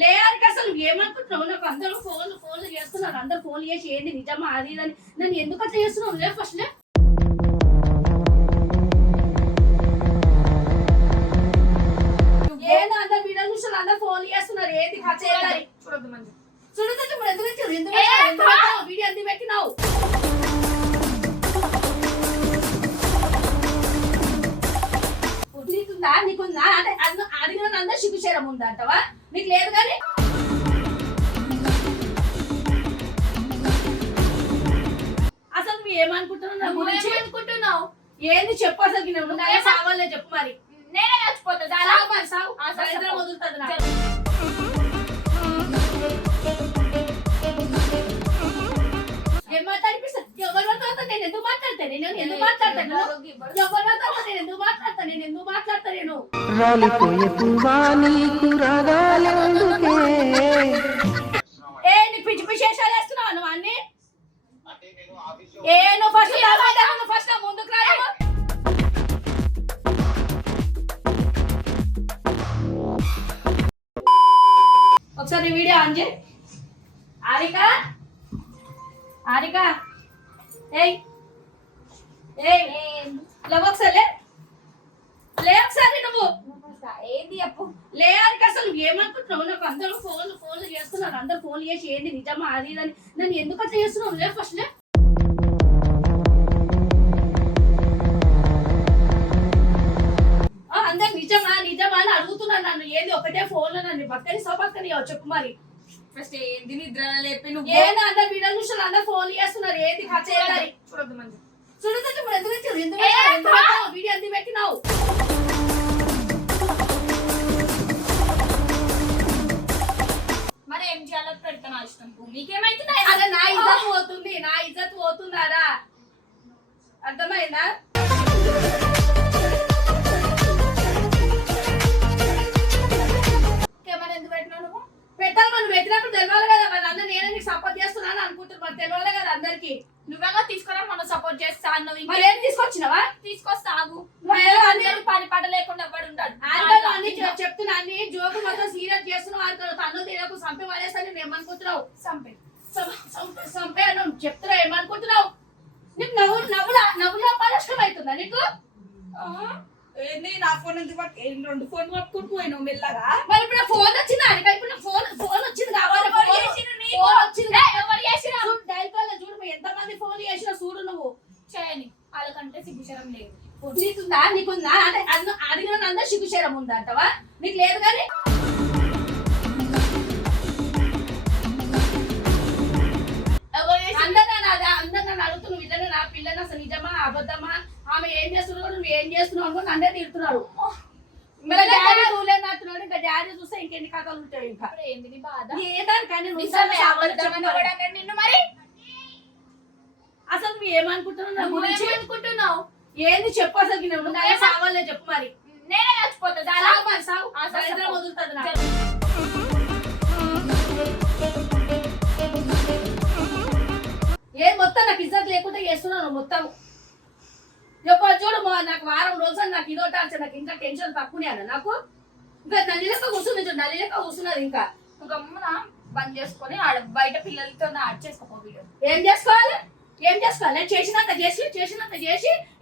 లేదు అసలు ఏమనుకుంటున్నావు? నాకు అందరూ ఫోన్లు చేస్తున్నారు, అందరు ఫోన్ చేసి ఏంది నిజమా అది ఇది అని నన్ను ఎందుకు అట్లా చేస్తున్నావు? లే ఫస్ట్ ఏదో అందరు వీడియో చూసారు, అందరు ఫోన్ చేస్తున్నారు ఏంది కచేయాలి చూడొద్దు మంది చూడదు. ఇప్పుడు ఎందుకు పెట్టావు? వీడియో ఎందుకు పెట్టినావు? నీకుందా అంటే అడిగిన అందరు సిగ్గుచేరం ఉందంటవా? నీకు లేదు కానీ అసలు నువ్వు ఏమనుకుంటున్నావు? ఏంది చెప్పు అసలు నువ్వు సావాలే చెప్పు. మరి నేనే చచ్చిపోతా వదులుతుంది నాకు. ఎవరు నేను ఎందుకు మాట్లాడతాను? ఎందుకు మాట్లాడతాను? నేను రాలిపోయే పువ్వా నీకు రాగాలెందుకే? నీకు పిచ్చి పిచ్చి వేషాలు వేస్తున్నావు నువ్వు అన్ని. నువ్వు ఫస్ట్ ముందుకు రా. ఒకసారి వీడియో ఆన్ చేయి. ఆరిక ఏయ్ ఒకసారి లే ఒకసారి నువ్వు ఏంది అప్పు లే ఆరిక. అసలు ఏమనుకుంటున్నావు? నాకు అందరూ ఫోన్లు చేస్తున్నారు, అందరు ఫోన్ చేసి ఏంది నిజమా అది ఇది అని నన్ను ఎందుకు అట్లా చేస్తున్నావు? లే ఫస్ట్ అందరు నిజమా అని అడుగుతున్నాను నన్ను. ఏది ఒకటే ఫోన్ లో నన్ను పక్కని చెప్పు. మరి ఫస్ట్ ఏంది నిద్ర లేపి నువ్వు ఏదో అందరు వీడియో చూసారు, అందరు ఫోన్ చేస్తున్నారు ఏంది కచేయాలి చూడొద్దు మంది చూడదు. ఇప్పుడు ఎందుకు పెట్టావు? వీడియో ఎందుకు పెట్టినావు? మరి ఏం చేయాలో పెడతా నా ఇష్టం. మీకేమైతుంది? అదే నా ఇజ్జత్ పోతుందారా? అర్థమైందా? కెమెరా ఎందుకు పెట్టినావు నువ్వు? పెట్టాలి. మనం పెట్టినప్పుడు తెలియాలి కదా. మరి అందరూ నేనే నీకు సపోర్ట్ చేస్తున్నాను అనుకుంటున్నారు, మరి తెలియాలి కదా అందరికి. నువ్వేగా తీసుకురా మనం సపోర్ట్ చేస్తా అన్నావు. మరి ఏం తీసుకొచ్చినావా? తీసుకొస్తా ఆగు. అందరూ పని పాట లేకుండా ఎవడు ఉంటాడు? అన్ని చెప్తున్నా, అన్ని జోకు మొత్తం సీరియస్ చేస్తున్నావు. తను తినకు చంపి పడేస్తాను నేను ఏమనుకుంటున్నావు? చంపే నువ్వు చెప్తున్నా ఏమనుకుంటున్నావు? నీకు నవ్వులో పరస్కం అవుతుందా నీకు? ఏంది నా ఫోన్ ఎందుకు రెండు ఫోన్ పట్టుకుని పోయినావు మెల్లగా? మరి ఇప్పుడు ఫోన్ వచ్చింది అనిక. ఇప్పుడు ఫోన్ వచ్చింది కావాలి. చూడు ఎంతమంది ఫోన్ చేసినా చూడు నువ్వు. చేయని వాళ్ళకంటే సిగ్గుచరం లేదు. నీకుందా అంటే అడిగిన అందరు సిగ్గుచేరం ఉందంటవా? నీకు లేదు కానీ అందరు నన్ను అడుగుతున్నావు ఇట్లనే నా పిల్లని అసలు నిజమా అబద్ధమా, ఆమె ఏం చేస్తున్నావు నువ్వు ఏం చేస్తున్నావు అనుకుని అందరూ తిడుతున్నారు. మరి డాడీ చూలేనట్టున్నాడు. ఇంకా డాడీ చూస్తే ఇంకెన్ని కథలు ఉంటాయి. ఇంకా ఏంది నీ బాధ? ఏదానికని నిన్ను మరి అసలు నువ్వు ఏమనుకుంటున్నావు? అనుకుంటున్నావు ఏంది చెప్పు అసలు నువ్వు సావాలే చెప్పు. మరి నేనే చచ్చిపోతా వదులుతుంది నాకు. మొత్తం నాకు ఇజ్జత్ లేకుండా చేస్తున్నాను మొత్తం. చూడు నాకు వారం రోజులు నాకు ఇదో టార్చర్. నాకు ఇంకా టెన్షన్ తక్కువనే అన్న నాకు. ఇంకా నల్లి లెక్క కూర్చుంది చూడు, నల్లి లెక్క కూర్చున్నది. ఇంకా గమ్మున బంద్ చేసుకొని ఆడ బయట పిల్లలతో ఆడ్ చేసుకోపో. వీడియో ఏం చేసుకోవాలి? చేసినంత చేసి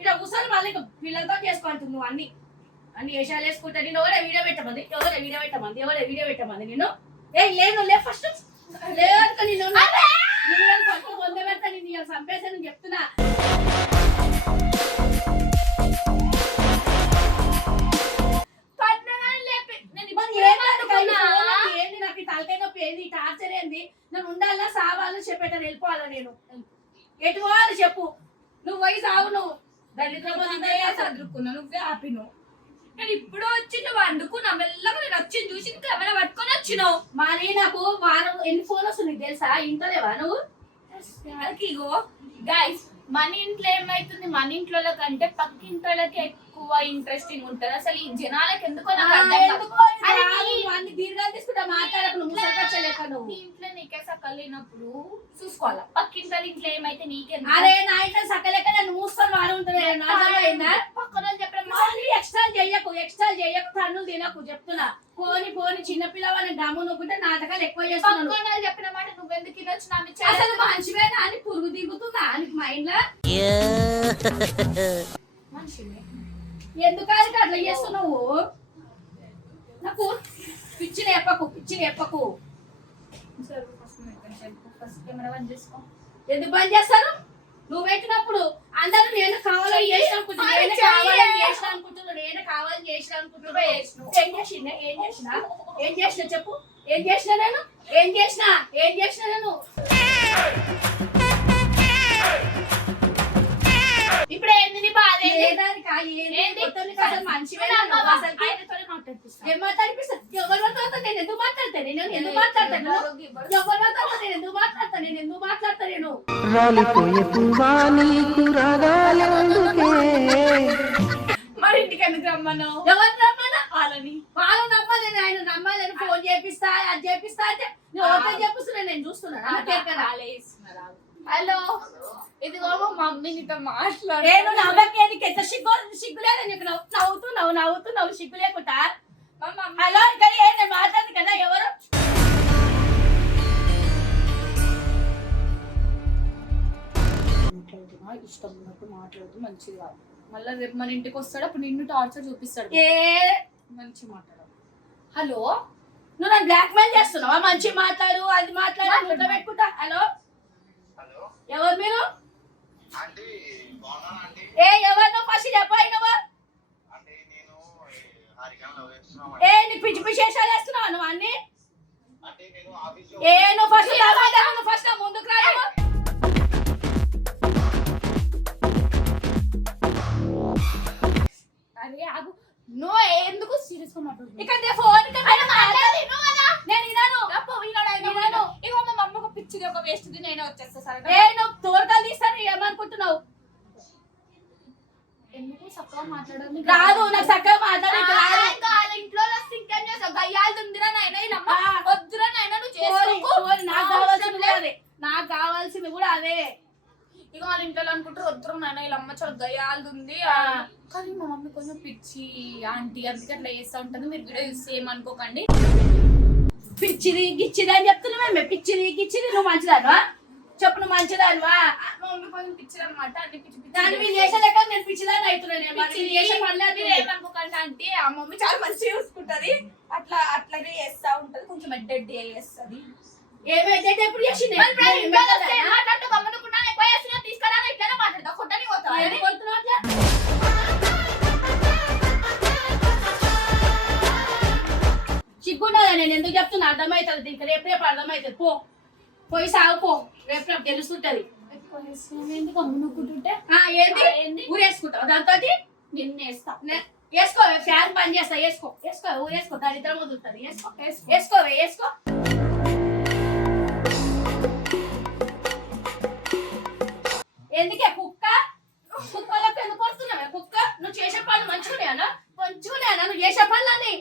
ఇట్లా కూర్చొని మళ్ళీ పిల్లలతో చేసుకోవాలి. నువ్వు అన్ని వేషాలు వేసుకుంటా. నేను ఎవరే వీడియో పెట్టమంది? ఎవరే వీడియో పెట్టమంది? నేను లే ఫస్ట్ లేదు నేను పొంద పెడతా. నేను చంపేసాను చెప్తున్నా. ఏంది నాకు తలకాయ నొప్పి? ఏంది టార్చర్? ఏంది నన్ను ఉండాలా సావాలా చెప్పేట వెళ్ళిపోవాలా? నేను ఎటు పోవాలి చెప్పు? నువ్వు పోయి సావు. నువ్వు చదువుకున్నా నువ్వే ఆపిను. నేను ఇప్పుడు వచ్చి నువ్వు వండుకున్నా మెల్లగా. నేను వచ్చి చూసి కెమెరా పట్టుకొని వచ్చినావు. మరి నాకు వారం ఎన్ని ఫోన్ వస్తుంది తెలుసా? ఇంటలేవా నువ్వు? ఇగో గైస్, మన ఇంట్లో ఏమైతుంది, మన ఇంట్లో కంటే పక్కింటోళ్ళకి ఎక్కువ ఇంట్రెస్టింగ్ ఉంటది. అసలు ఈ జనాలకి ఎందుకో నాకు అర్థం కాదు. దీర్ఘాలు తీసుకుంటా మాట్లాడకు. నువ్వు ఇంట్లో నీకు నీకే సక్కలేనప్పుడు చూసుకోవాలా. పక్కింటి ఇంట్లో ఏమైతే నీకెందుకు? అరే నా ఇంట్లో సకలేక నేను మూస్తాను వాడు ఉంటుంది పక్కన చెప్పడం ఎక్స్ట్రా చెయ్యకు తన్నులు తినకు చెప్తున్నా. పోని చిన్నపిల్లవాడిని డమ్ము నొక్కుంటే నాటకాలు ఎక్కువ చేస్తున్నాను. పక్కన చెప్పిన మాట నువ్వెందుకు వినొచ్చు? నా మీద అసలు మంచివేనా అని పురుగు దిగుతుందా అని మైండ్ లో మనిషిని ఎందుకని అట్లా చేస్తున్నావు? నాకు పిచ్చి చెప్పకు ఫస్ట్ కెమెరా బంద్ చేసుకో. ఎందుకు బంద్ చేస్తారు? నువ్వు పెట్టినప్పుడు అందరూ నేను కావాలని చేసిన అనుకుంటున్నాను. నేను కావాలని చేసిన అనుకుంటున్నా. ఏం చేసిన చెప్పు. ఏం చేసిన నేను ఇప్పుడు ఏంది నీ బాధ? ఏం మాట్లాడిపిస్తా? ఎవరితో నేను ఎందుకు మాట్లాడతా నేను రాలిపోయే పువ్వా నీకు రాగాలెందుకే మరి ఇంటికి ఎందుకు రమ్మను? ఎవరు రమ్మన్నా వాళ్ళని వాళ్ళు నమ్మలేదు. ఆయన నమ్మాలని ఫోన్ చేపిస్తా అది చేపిస్తా అంటే నువ్వు ఎవరితో చెప్పిస్తున్నాను నేను చూస్తున్నాను. హలో, ఇదిగో మా మమ్మీ నీతో మాట్లాడు. నేను నవ్వకేది ఎంత సిగ్గులేదని చెప్పి నవ్వుతున్నావు సిగ్గు లేకుండా. హలో ఇక్కడ నేను మాట్లాడదు కదా ఎవరు ఇష్టం ఉన్నప్పుడు మాట్లాడుతూ మంచిది కాదు. మళ్ళీ రేపు మన ఇంటికి వస్తాడు, అప్పుడు నిన్ను టార్చర్ చూపిస్తాడు. మంచి మాట్లాడు. హలో, నువ్వు నన్ను బ్లాక్ మెయిల్ చేస్తున్నావా? మంచి మాట్లాడు అది మాట్లాడు పెట్టుకుంటా. హలో ఎవరు మీరు? ఎవరు నువ్వు ఫస్ట్ చెప్పాయినవా? నీకు పిచ్చి చేసాలు వేస్తున్నావా నువ్వు అన్ని? నువ్వు ఫస్ట్ ముందుకు రావు. అరే ఆగు, నువ్వు ఎందుకు సీరియస్ గా మాట్లాడు? ఇక్కడ ఫోన్ ఇగో మా మమ్మ ఒక పిచ్చిది ఒక వేస్ట్ నేనే వచ్చేస్తా. సరే నువ్వు తోరకాలు తీస్తాను ఏమనుకుంటున్నావు? ఎందుకు చక్కగా మాట్లాడాలి? రాదు నాకు చక్కగా మాట్లాడి ఇంట్లో గయ్యాలుందిరా నాయన వద్దురా నాయన నువ్వు చేసుకో. నాకు కావాల్సింది కూడా అదే. ఇక వాళ్ళ ఇంట్లో అనుకుంటారు వద్దురా నాయన ఇలా అమ్మ చాలా గయ్యాలుంది. కానీ మా మమ్మీ కొంచెం పిచ్చి ఆంటీ అందుకే అట్లా చేస్తా ఉంటుంది. మీరు వీడియో చూసి ఏమనుకోకండి. పిచ్చిది గిచ్చిది అని చెప్తున్నావు. పిచ్చిది గిచ్చిది నువ్వు మంచిదానువా చెప్పు? నువ్వు మంచిదానువా? మా మమ్మీ కొంచెం పిచ్చిది అనమాట. అన్ని పిచ్చి పిచ్చి దాన్ని మీరు చేసే దగ్గర నేను పిచ్చిదాన్ని అవుతున్నాను. ఏమనుకోకండి అంటే ఆ మమ్మీ చాలా మంచిగా చూసుకుంటది. అట్లాగే చేస్తా ఉంటది. కొంచెం ఎడ్డెడ్డి చేస్తుంది. ఏమైతే ఎప్పుడు చేసింది మాట్లాడుతూ గమ్మనుకున్నా ఎక్కువ చేస్తున్నా తీసుకురా ఇట్లా మాట్లాడతా కొట్టని పోతా. సిగ్గుండదా? నేను ఎందుకు చెప్తున్నా అర్థమవుతుంది. దీనికి రేపు అర్థమవుతుంది. పోయి సాగుపో. రేపు తెలుస్తుంటది. ఎందుకు అమ్మునుకుంటుంటే ఏంది ఊరేసుకుంటావు? దాంతో నిన్నేస్తా. వేసుకో ఫ్యాన్ పని చేస్తా. వేసుకో ఊరేసుకో. దరిద్రం వదులుతుంది. వేసుకో. ఎందుకే కుక్కలకు ఎందుకు కొడుతున్నావే? కుక్క నువ్వు చేసే పనులు మంచిగున్నాయనా? నువ్వు చేసే పనులని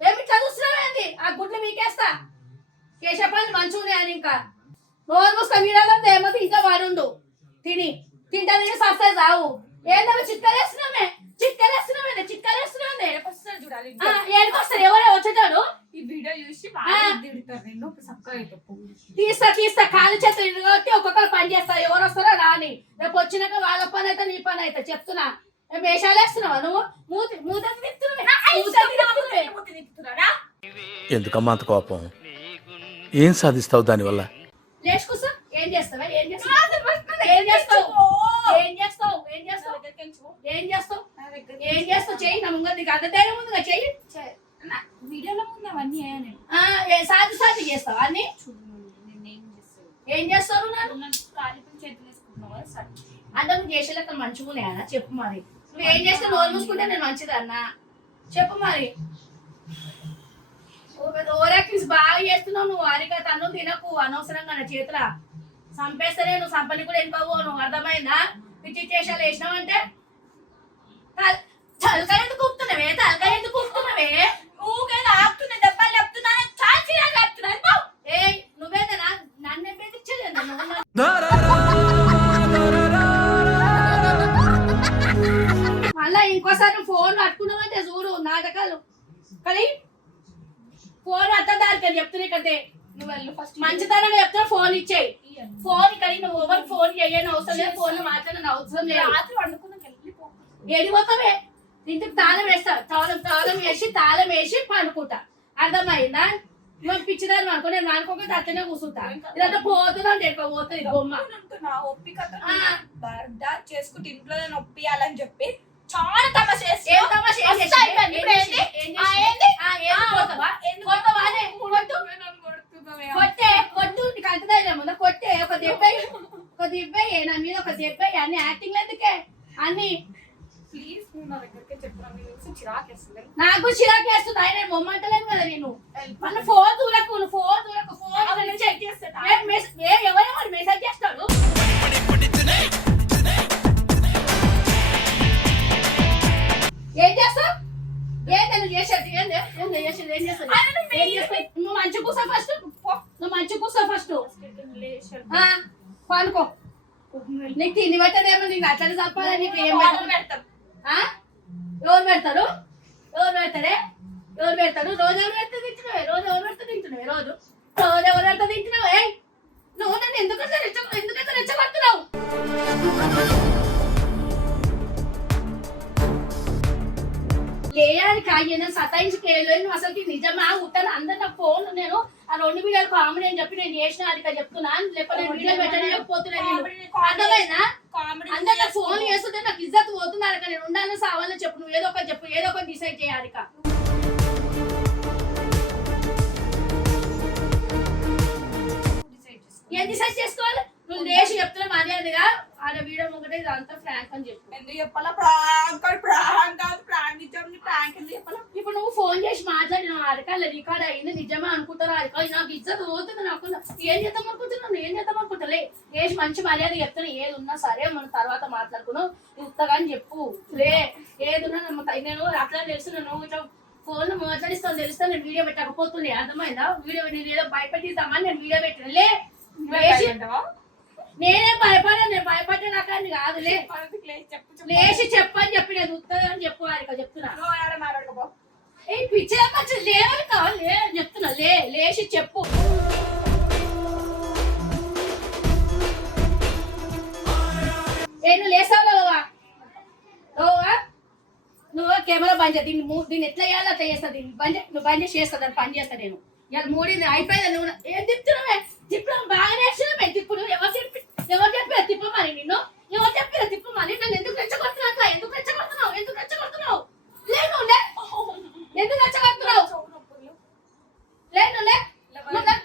ఏమి చదువుతున్నావేంది? ఆ గుడ్లు మీకేస్తా. చేసే పనులు మంచిగున్నాయని ఇంకా నోరు మూసుకొని వీడాలంటే ఏమో ఇంకా వాడుండు. తింటా సస్తే రావు. ఏందో చిక్కలేస్తున్నామే చూడాలి. ఏడుకొస్తారు ఎవరో వచ్చేటాడు. ఈ వీడియో చూసి తీస్తా కాలు చేతులు కాబట్టి ఒక్కొక్కరు పని చేస్తారు. ఎవరు వస్తారో రాని. రేపు వచ్చినాక వాళ్ళ పని అయితే నీ పని అయితే చెప్తున్నా. వేషాలు వేస్తున్నావా నువ్వు? మూత ఎందుకమ్మా అంత కోపం? ఏం సాధిస్తావు దానివల్ల? లేచుకూసా. ఏం చేస్తావు? చెయ్యి. నా ముందు నీకు అంత ధైర్యం ముందుగా చెయ్యి. వీడియోలో ముందు అవన్నీ సాధి చేస్తావు అన్ని. ఏం చేస్తావు? అంటే నువ్వు చేసే లెక్క మంచిగున్నాయన్నా చెప్పు మరి. నువ్వు ఏం చేస్తే నోరు మూసుకుంటే నేను మంచిదన్నా చెప్పు మరి. ఓరాక్టివ్స్ బాగా చేస్తున్నావు నువ్వు. అరిగా తన్ను తినకు అనవసరంగా నా చేతుల చంపేస్తేనే నువ్వు సంపని కూడా వెళ్ళిపోవు. నువ్వు అర్థమైందా? పిచ్చి చేసాలు వేసినావంటే తలకాయ ఎందుకు కూపుతున్నావే? ఊకే ఆపుతున్నా దెబ్బలు చెప్తున్నా. చాలా చీరాలు చెప్తున్నా. ఫోన్ అత్తదానికి అని చెప్తున్నా ఇక్కడ నువ్వు వెళ్ళు ఫస్ట్. మంచితనంగా చెప్తున్నా ఫోన్ ఇచ్చేయి. ఫోన్ ఇక్కడ నువ్వు ఎవరు ఫోన్ చేయని అవసరం లేదు, ఫోన్ మాట్లాడని అవసరం లేదు. రాత్రి వండుకున్నాక వెళ్ళిపో. ఏడిపోతావే ఇంటికి తాళం వేస్తా, తాళం వేసి పనుకుంటా. అర్థమైందా? నువ్వు పిచ్చిదాన్ని అనుకో, నేను అనుకోకపోతే అట్లనే కూర్చుంటా. ఇదంతా పోతున్నాం పోతుంది బొమ్మ. నా ఓపికతో బర్దార్ చేసుకుంటే ఇంట్లో నొప్పియాలని చెప్పి చాలా తమాషా చేసి ఏం తమాషా ఏం చేసి? ఇప్పుడు ఏంటి? ఏంది? పోతావా? కొడతావా? కొట్టు నీకు అంత ధైర్యం ఉందా? కొట్టే ఒక దెబ్బ నా మీద ఒక దెబ్బ. అన్ని యాక్టింగ్ ఎందుకే అన్ని? ప్లీజ్ నువ్వు నా దగ్గరికి చెప్పు, చిరాకేస్తుంది. నాకు చిరాకు వేస్తుంది. ఆయన బొమ్మంటలేను కదా నేను. మన ఫోన్ దూరకు ఫోన్ చెక్ చేస్తాడు. ఎవరెవరు మెసేజ్ చేస్తాడు? ఏం చేస్తావు? ఏంటని చేసేది? ఏం చేస్తావు? నువ్వు మంచి కూర్చో ఫస్ట్. నువ్వు మంచి కూర్చో ఫస్ట్. పనుకో. నీకు తిని పెట్టదేమో, నీకు అట్లా తప్పాలని నీకు ఏం పెడతాం. ఎవరు పెడతారు? రోజు ఎవరు పెడితే తింటున్నావే? రోజు ఎవరు పెడితే తింటున్నావే? నువ్వు నన్ను ఎందుకంటే రెచ్చగొడుతున్నావు? లేయాలి కాయన సతాయించుకేళ్ళు. నువ్వు అసలు నిజమా ఉంటాను అందరు నా ఫోన్ నేను ఆ 2 వీడియోలు కామెడీ అని చెప్పి నేను చేసిన అది చెప్తున్నాను. లేకపోతే నేను వీడియో పెట్టలేకపోతున్నాను. అర్థమైనా? అందరు ఫోన్ చేస్తుంటే నాకు ఇజ్జత్ పోతున్నారు. నేను ఉండాలని సావాలని చెప్పు. నువ్వు ఏదో ఒకటి చెప్పు, ఏదో ఒకటి డిసైడ్ చేయాలి. ఏం డిసైడ్ చేసుకోవాలి? నువ్వు లేచి చెప్తున్నా మర్యాదగా ఆడ వీడియో ఒకటే ఇదంతా ఫ్రాంక్ అని చెప్పు. ఎందుకు చెప్పాలా? ప్రాంక్ ఎందుకు చెప్పాలా? ఇప్పుడు నువ్వు ఫోన్ చేసి మాట్లాడిన అరకాల రికార్డ్ అయింది నిజమా అనుకుంటారా? అరకా నాకు ఇజ్జత్ పోతుంది. నాకు ఏం చేద్దాం అనుకుంటున్నావు? లేచి మంచి మర్యాద చెప్తున్నా. ఏది ఉన్నా సరే మనం తర్వాత మాట్లాడుకున్నావు. ఉత్తగాని చెప్పు. ఏది ఉన్నా నేను అట్లా తెలుసు. నువ్వు ఇట్లా ఫోన్ మాట్లాడిస్తాను తెలుస్తా. నేను వీడియో పెట్టకపోతుంది. అర్థమైందా? వీడియో నేను ఏదో భయపెట్టిస్తామని నేను వీడియో పెట్టలే. నేనే భయపడా. నేను భయపడ్డా నాకని కాదులే. లేచి చెప్పని చెప్పి నేను ఉత్తగాని చెప్పు. అది చెప్తున్నా. ఏ పిచ్చే మంచి లేవని కావాలి చెప్తున్నా. లేచి చెప్పు. నువ్వు లేసావా? నువ్వు కెమెరా బంద్ చేస్తా. దీన్ని ఎట్లా చేయాలో అట్లా చేస్తా. దీన్ని నువ్వు బంద్ చేసి చేస్తా. దాన్ని పని చేస్తా నేను. ఇవాళ 3 అయిపోయింది. నువ్వు ఏం తిప్పుతున్నావే? తిప్పడం బాగా నేర్చుకున్నావే. తిప్పుడు ఎవరు చెప్పారు తిప్పమని? నిన్ను ఎవరు చెప్పారు తిప్పమని? నన్ను ఎందుకు రెచ్చగొడుతున్నావు? ఎందుకు రెచ్చగొడుతున్నావు? ఎందుకు రెచ్చగొడుతున్నావు?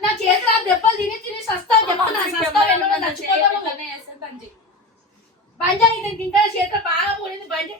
నా చేతులు దెబ్బలు తిని సస్తావు చెప్తున్నా. సస్తావు చచ్చిపోతావు. బంజా ఇది ఇంకా చేతులు బాగా పోయింది.